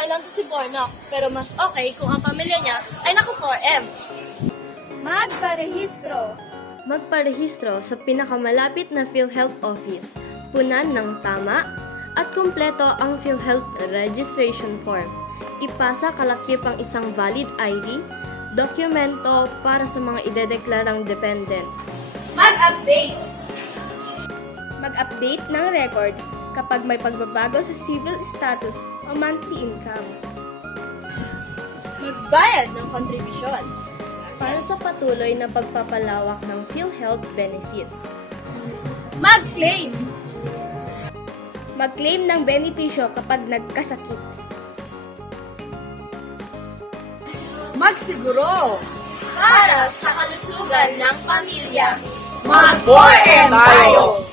okay lang to si Bornok, pero mas okay kung ang pamilya niya ay naka-4M. Magparehistro. Magparehistro sa pinakamalapit na PhilHealth office. Punan ng tama at kumpleto ang PhilHealth registration form. Ipasa kalakip ang isang valid ID, dokumento para sa mga idedeklarang dependent. Mag-update. Mag-update ng record kapag may pagbabago sa civil status o monthly income. Magbayad ng kontribusyon Para sa patuloy na pagpapalawak ng PhilHealth benefits. mag-claim Mag-claim ng benepisyo kapag nagkasakit. Magsiguro. para sa kalusugan ng pamilya. Mag-4M tayo!